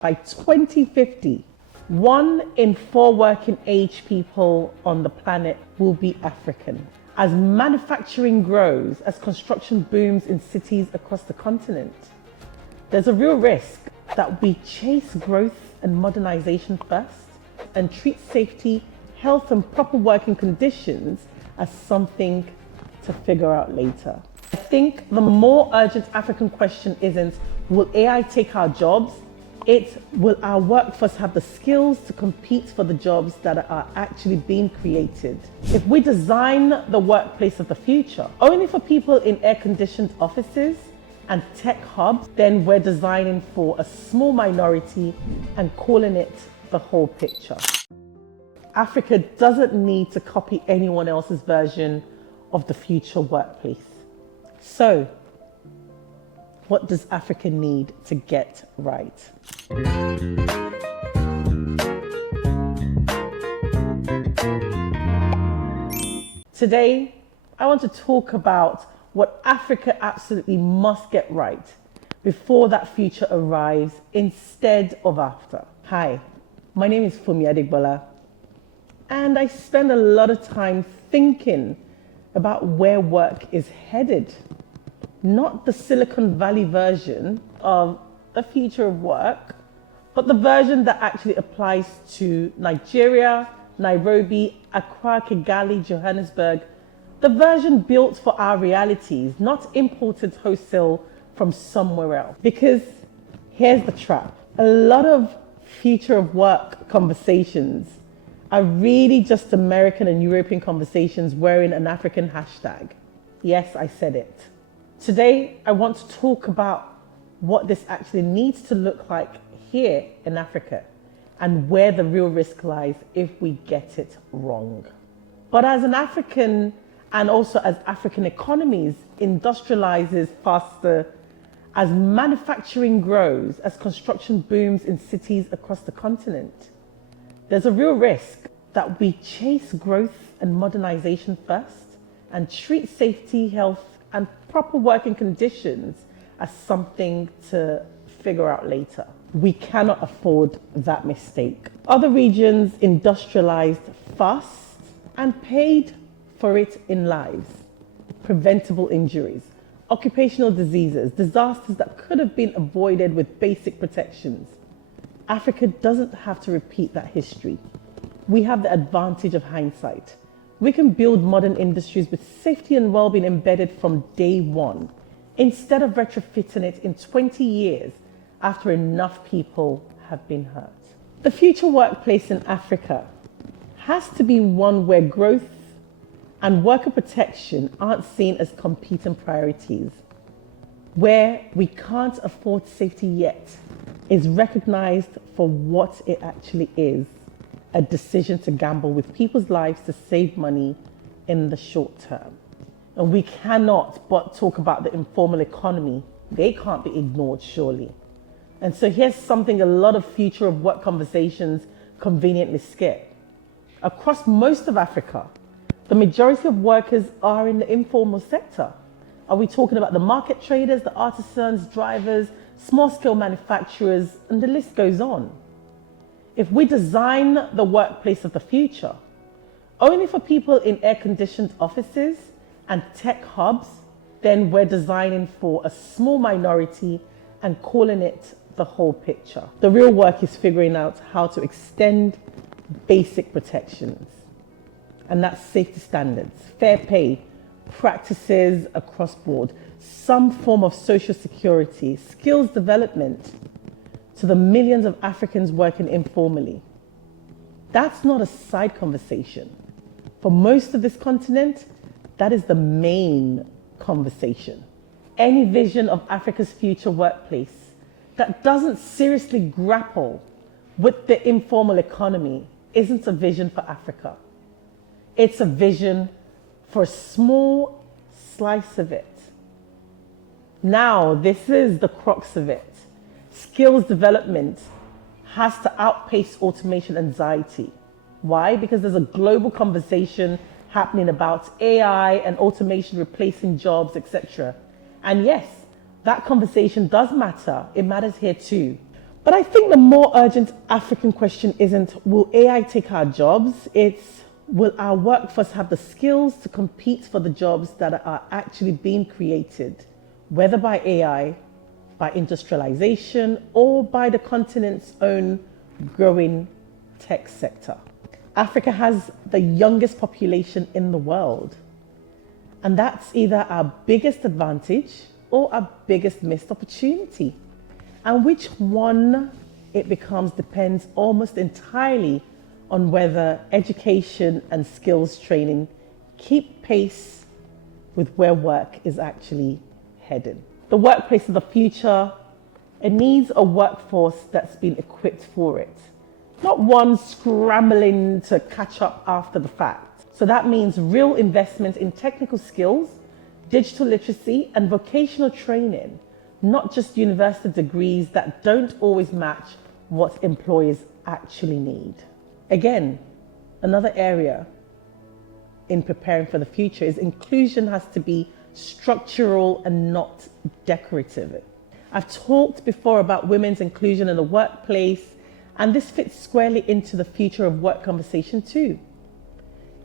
By 2050, 1 in 4 working age people on the planet will be African. As manufacturing grows, as construction booms in cities across the continent, there's a real risk that we chase growth and modernization first and treat safety, health, and proper working conditions as something to figure out later. I think the more urgent African question isn't, will AI take our jobs? It's, will our workforce have the skills to compete for the jobs that are actually being created? If we design the workplace of the future only for people in air-conditioned offices and tech hubs, then we're designing for a small minority and calling it the whole picture. Africa doesn't need to copy anyone else's version of the future workplace. So, what does Africa need to get right? Today, I want to talk about what Africa absolutely must get right before that future arrives instead of after. Hi, my name is Funmi Adegbola, and I spend a lot of time thinking about where work is headed. Not the Silicon Valley version of the future of work, but the version that actually applies to Nigeria, Nairobi, Accra, Kigali, Johannesburg, the version built for our realities, not imported wholesale from somewhere else. Because here's the trap. A lot of future of work conversations are really just American and European conversations wearing an African hashtag. Yes, I said it. Today, I want to talk about what this actually needs to look like here in Africa and where the real risk lies if we get it wrong. But as an African, and also as African economies industrializes faster, as manufacturing grows, as construction booms in cities across the continent, there's a real risk that we chase growth and modernization first and treat safety, health, and proper working conditions as something to figure out later. We cannot afford that mistake. Other regions industrialized fast and paid for it in lives. Preventable injuries, occupational diseases, disasters that could have been avoided with basic protections. Africa doesn't have to repeat that history. We have the advantage of hindsight. We can build modern industries with safety and well-being embedded from day one, instead of retrofitting it in 20 years after enough people have been hurt. The future workplace in Africa has to be one where growth and worker protection aren't seen as competing priorities, where we can't afford safety yet is recognized for what it actually is, a decision to gamble with people's lives to save money in the short term. And we cannot but talk about the informal economy. They can't be ignored, surely. And so here's something a lot of future of work conversations conveniently skip. Across most of Africa, the majority of workers are in the informal sector. Are we talking about the market traders, the artisans, drivers, small-scale manufacturers, and the list goes on? If we design the workplace of the future only for people in air-conditioned offices and tech hubs, then we're designing for a small minority and calling it the whole picture. The real work is figuring out how to extend basic protections, and that's safety standards, fair pay, practices across board, some form of social security, skills development to the millions of Africans working informally. That's not a side conversation. For most of this continent, that is the main conversation. Any vision of Africa's future workplace that doesn't seriously grapple with the informal economy isn't a vision for Africa. It's a vision for a small slice of it. Now, this is the crux of it. Skills development has to outpace automation anxiety. Why? Because there's a global conversation happening about AI and automation replacing jobs, etc. And yes, that conversation does matter. It matters here too. But I think the more urgent African question isn't, will AI take our jobs? It's, will our workforce have the skills to compete for the jobs that are actually being created, whether by AI, by industrialization, or by the continent's own growing tech sector? Africa has the youngest population in the world, and that's either our biggest advantage or our biggest missed opportunity. And which one it becomes depends almost entirely on whether education and skills training keep pace with where work is actually heading. The workplace of the future, it needs a workforce that's been equipped for it, not one scrambling to catch up after the fact. So that means real investment in technical skills, digital literacy, and vocational training, not just university degrees that don't always match what employers actually need. Again, another area in preparing for the future is inclusion has to be structural and not decorative. I've talked before about women's inclusion in the workplace, and this fits squarely into the future of work conversation too.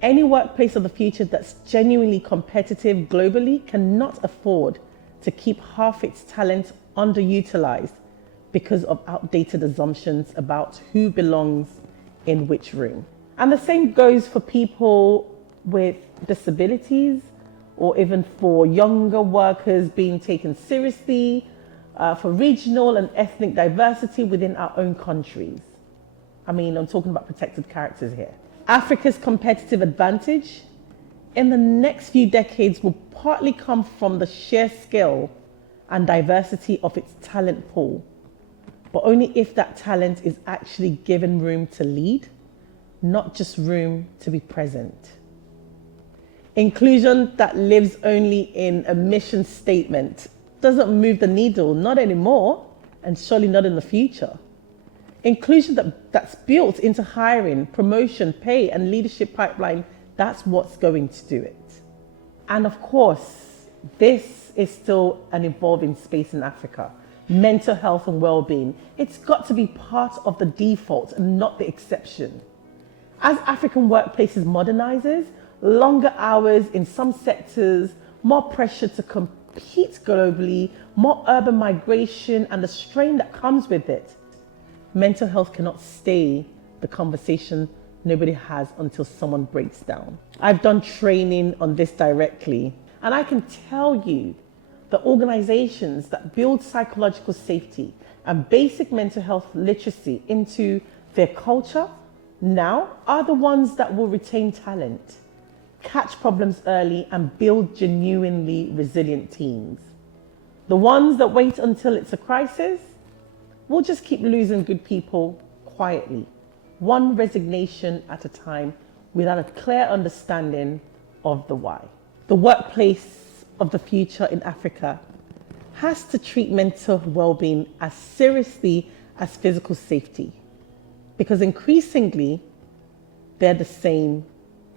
Any workplace of the future that's genuinely competitive globally cannot afford to keep half its talent underutilized because of outdated assumptions about who belongs in which room. And the same goes for people with disabilities, or even for younger workers being taken seriously, for regional and ethnic diversity within our own countries. I mean, I'm talking about protected characters here. Africa's competitive advantage in the next few decades will partly come from the sheer skill and diversity of its talent pool, but only if that talent is actually given room to lead, not just room to be present. Inclusion that lives only in a mission statement doesn't move the needle, not anymore, and surely not in the future. Inclusion that's built into hiring, promotion, pay, and leadership pipeline, that's what's going to do it. And of course, this is still an evolving space in Africa. Mental health and well-being, it's got to be part of the default and not the exception. As African workplaces modernizes, longer hours in some sectors, more pressure to compete globally, more urban migration, and the strain that comes with it, mental health cannot stay the conversation nobody has until someone breaks down. I've done training on this directly, and I can tell you the organizations that build psychological safety and basic mental health literacy into their culture now are the ones that will retain talent, catch problems early, and build genuinely resilient teams. The ones that wait until it's a crisis will just keep losing good people quietly, one resignation at a time, without a clear understanding of the why. The workplace of the future in Africa has to treat mental well-being as seriously as physical safety, because increasingly they're the same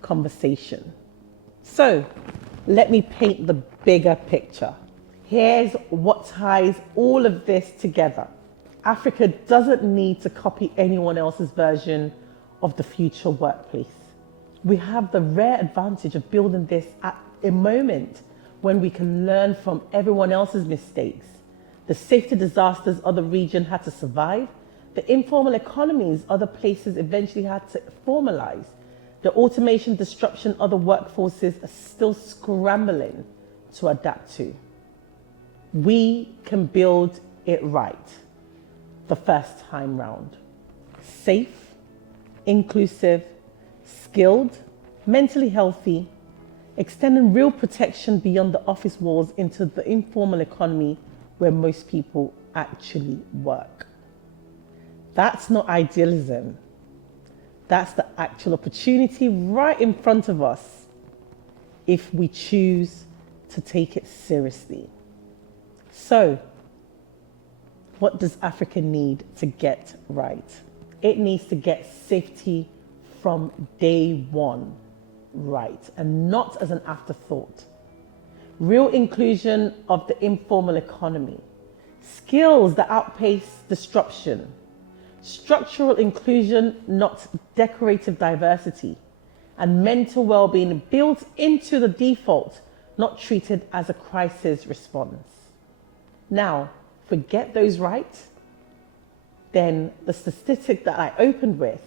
conversation. So let me paint the bigger picture. Here's what ties all of this together. Africa doesn't need to copy anyone else's version of the future workplace. We have the rare advantage of building this at a moment when we can learn from everyone else's mistakes, the safety disasters other regions had to survive, the informal economies other places eventually had to formalize, the automation disruption other workforces are still scrambling to adapt to. We can build it right the first time round. Safe, inclusive, skilled, mentally healthy, extending real protection beyond the office walls into the informal economy where most people actually work. That's not idealism. That's the actual opportunity right in front of us if we choose to take it seriously. So, what does Africa need to get right? It needs to get safety from day one right, and not as an afterthought. Real inclusion of the informal economy, skills that outpace disruption, structural inclusion, not decorative diversity, and mental well-being built into the default, not treated as a crisis response. Now, forget those rights, then the statistic that I opened with,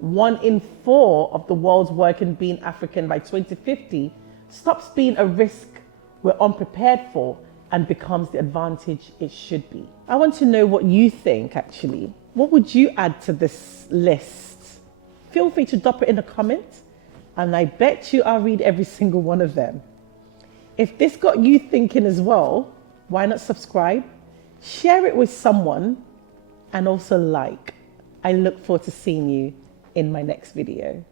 1 in 4 of the world's working being African by 2050, stops being a risk we're unprepared for and becomes the advantage it should be. I want to know what you think, actually. What would you add to this list? Feel free to drop it in the comments, and I bet you I'll read every single one of them. If this got you thinking as well, why not subscribe, share it with someone, and also like. I look forward to seeing you in my next video.